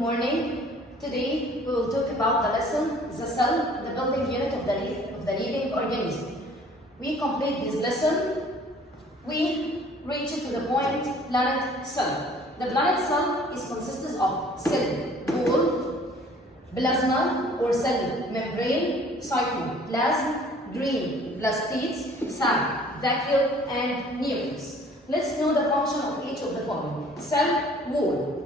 morning. Today we will talk about the lesson, the cell, the building unit of the living organism. We complete this lesson. We reach to the point planet cell. The planet cell is consists of cell wall, plasma or cell membrane, cytoplasm, green plastids, sac, vacuole, and nucleus. Let's know the function of each of the following. Cell wall.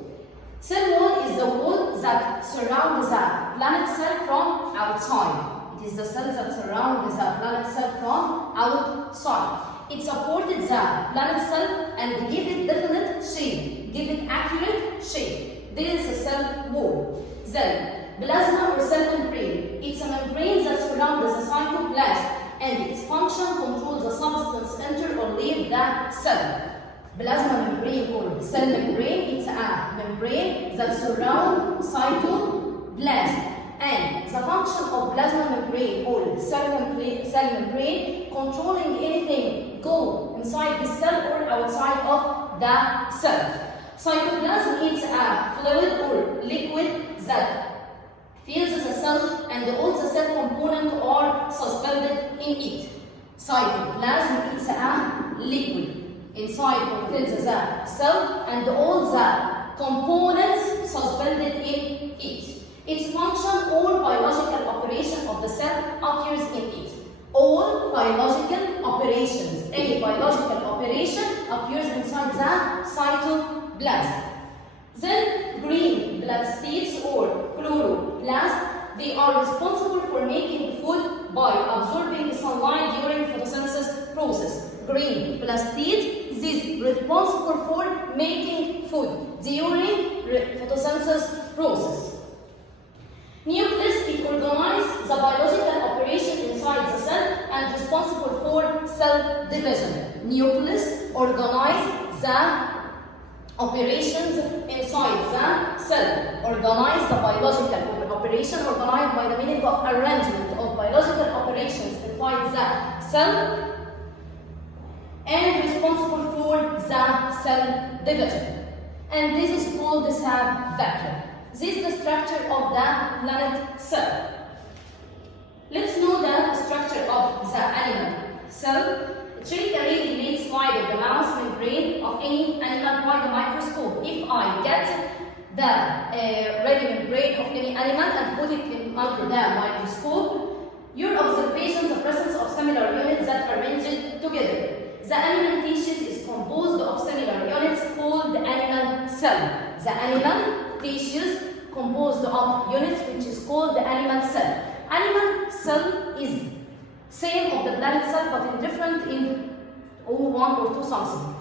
Cell wall is the wall that surrounds the planet cell from outside. It is the cell that surrounds the planet cell from outside. It supported the planet cell and give it definite shape, give it accurate shape. This is the cell wall. Then, plasma or cell membrane. It's a membrane that surrounds the cytoplasm and its function controls the substance enter or leave the cell. Plasma membrane or cell membrane, it's a membrane that surrounds cytoplasm. And the function of plasma membrane or cell membrane controlling anything go inside the cell or outside of the cell. Cytoplasm is a fluid or liquid that fills the cell and all the cell components are suspended in it. Cytoplasm is a liquid inside or fills the cell and all the components suspended in it. Its function, all biological operation of the cell occurs in it. All biological operations, any biological operation occurs inside the cytoplasm. Then green plastids or chloroplasts, they are responsible for making food by absorbing sunlight during photosynthesis process. Green plastids is responsible for making food during photosynthesis process. Nucleus, it organizes the biological operation inside the cell and responsible for cell division. Nucleus organizes the operations inside the cell. Organize the biological operation, organized by the meaning of arrangement of biological operations inside the cell and responsible for the cell division. And this is called the sac vacuole. This is the structure of the planet cell. Let's know the structure of the animal cell. Check a ready-made slide of the mouse membrane of any animal by the microscope. If I get the ready membrane of any animal and put it under the microscope, your observation the presence of similar units that are arranged together. The animal tissues is composed of similar units called the animal cell. The animal tissues composed of units which is called the animal cell. Animal cell is same of the planet cell but in different in one or two something.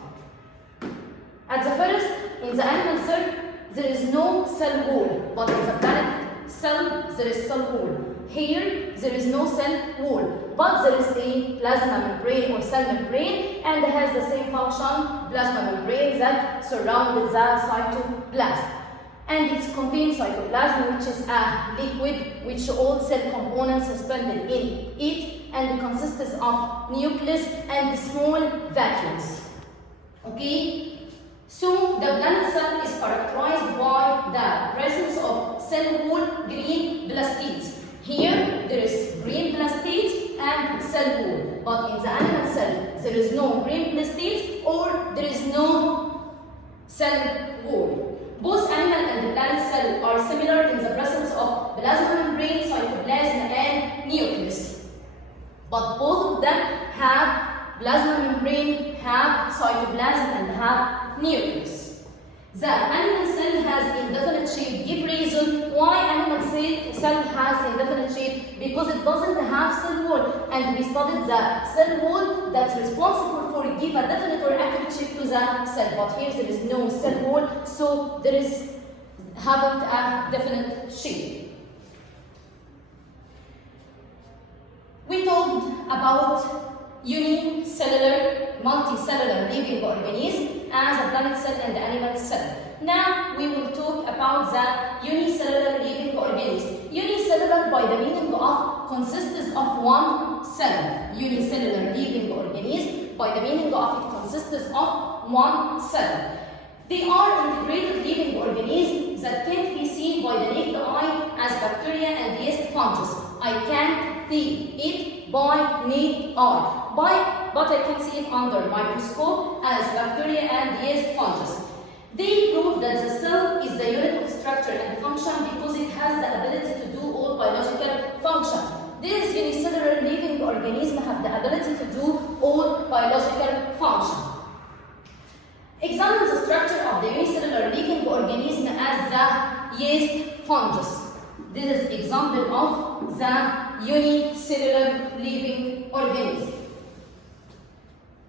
At the first, in the animal cell, there is no cell wall, but in the planet cell, there is cell wall. Here, there is no cell wall, but there is a plasma membrane or cell membrane and has the same function, plasma membrane that surrounds the cytoplasm. And it contains cytoplasm, which is a liquid which all cell components suspended in it and consists of nucleus and small vacuoles. Okay? So, the planet cell is characterized by the presence of cell wall green plastids. Here, there is green plastids and cell wall. But in the animal cell, there is no green plastids or there is no cell wall. Both animal and the planet cell are similar in the presence of plasma membrane, cytoplasm, and nucleus. But both of them have plasma membrane, have cytoplasm, and have nucleus. The animal cell has indefinite shape. Give reason why animal cell has indefinite shape, because it doesn't have cell wall, and we studied the cell wall that's responsible for give a definite or accurate shape to the cell. But here there is no cell wall, so there is haven't a definite shape. We talked about unicellular, multicellular living organism as a planet cell and the animal cell. Now we will talk about the unicellular living organism. Unicellular by the meaning of consists of one cell. Unicellular living organism by the meaning of it consists of one cell. They are integrated living organisms that can't be seen I can't see it by naked eye. But I can see it under microscope as bacteria and yeast fungus. They prove that the cell is the unit of structure and function because it has the ability to do all biological function. These unicellular living organisms have the ability to do all biological function. Examine the structure of the unicellular living organism as the yeast fungus. This is example of the unicellular living organism.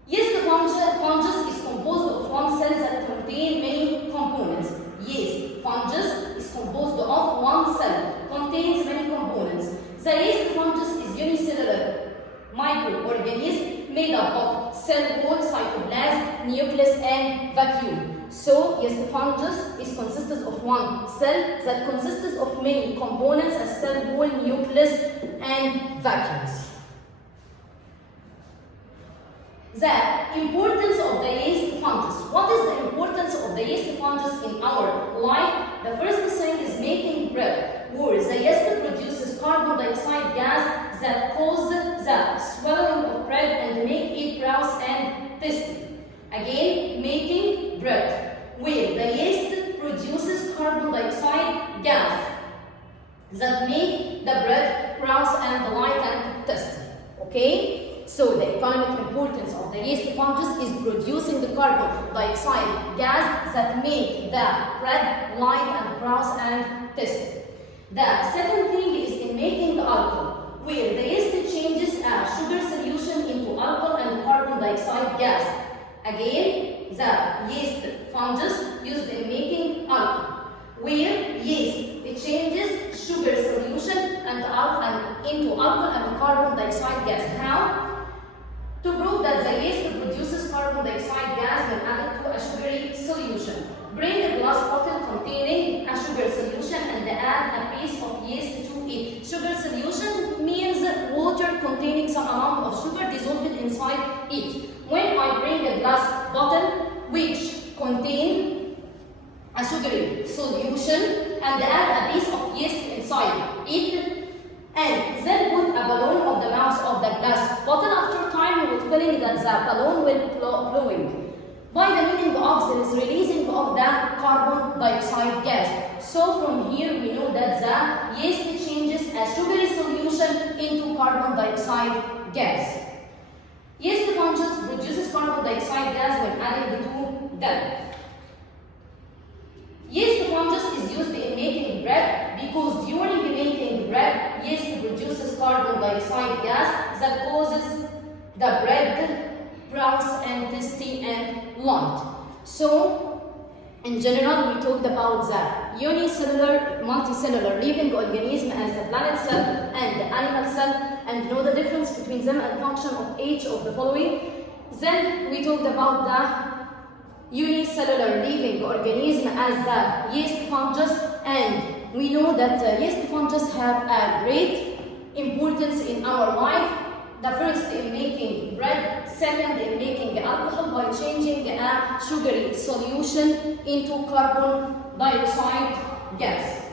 Yeast fungus is composed of one cell that contains many components. Yeast fungus is composed of one cell, contains many components. The yeast fungus is unicellular microorganism made up of cell wall, cytoplasm, nucleus, and vacuole. So, yeast fungus consists of one cell that consists of many components as cell wall, nucleus, and vacuoles. The importance of the yeast fungus. What is the importance of the yeast fungus in our life? The first thing is making bread, where the yeast produces carbon dioxide gas that causes the swelling of bread and make it gross and tasty. Again, making bread, where the yeast produces carbon dioxide gas that make the bread gross and light and tasty. Okay? So the economic importance of the yeast fungus is producing the carbon dioxide gas that make the bread light and gross and tasty. The second thing is in making alcohol, where the yeast changes a sugar solution into alcohol and carbon dioxide gas. Again, the yeast fungus used in making alcohol, where yeast changes sugar solution into alcohol and carbon dioxide gas. How? To prove that the yeast produces carbon dioxide gas when added to a sugary solution. Bring a glass bottle containing a sugar solution and add a piece of yeast to it. Sugar solution means water containing some amount of sugar dissolved inside it. When I bring a glass bottle which contains a sugary solution and add a piece of yeast inside it, and then put a balloon of the mouth of the glass bottle, after time you will feeling that the balloon will blowing. By the meaning of this releasing of the carbon dioxide gas. So from here we know that the yeast changes a sugary solution into carbon dioxide gas. Yeast fungus produces carbon dioxide gas when added to them. Yeast fungus is used in making bread because during making bread, yeast produces carbon dioxide gas that causes the bread brown and tasty and light. So, in general, we talked about the unicellular, multicellular living organism as the plant cell and the animal cell, and know the difference between them and function of each of the following. Then we talked about the unicellular living organism as the yeast fungus, and we know that yeast fungus have a great importance in our life. The first in making bread, second in making alcohol by changing a sugary solution into carbon dioxide gas.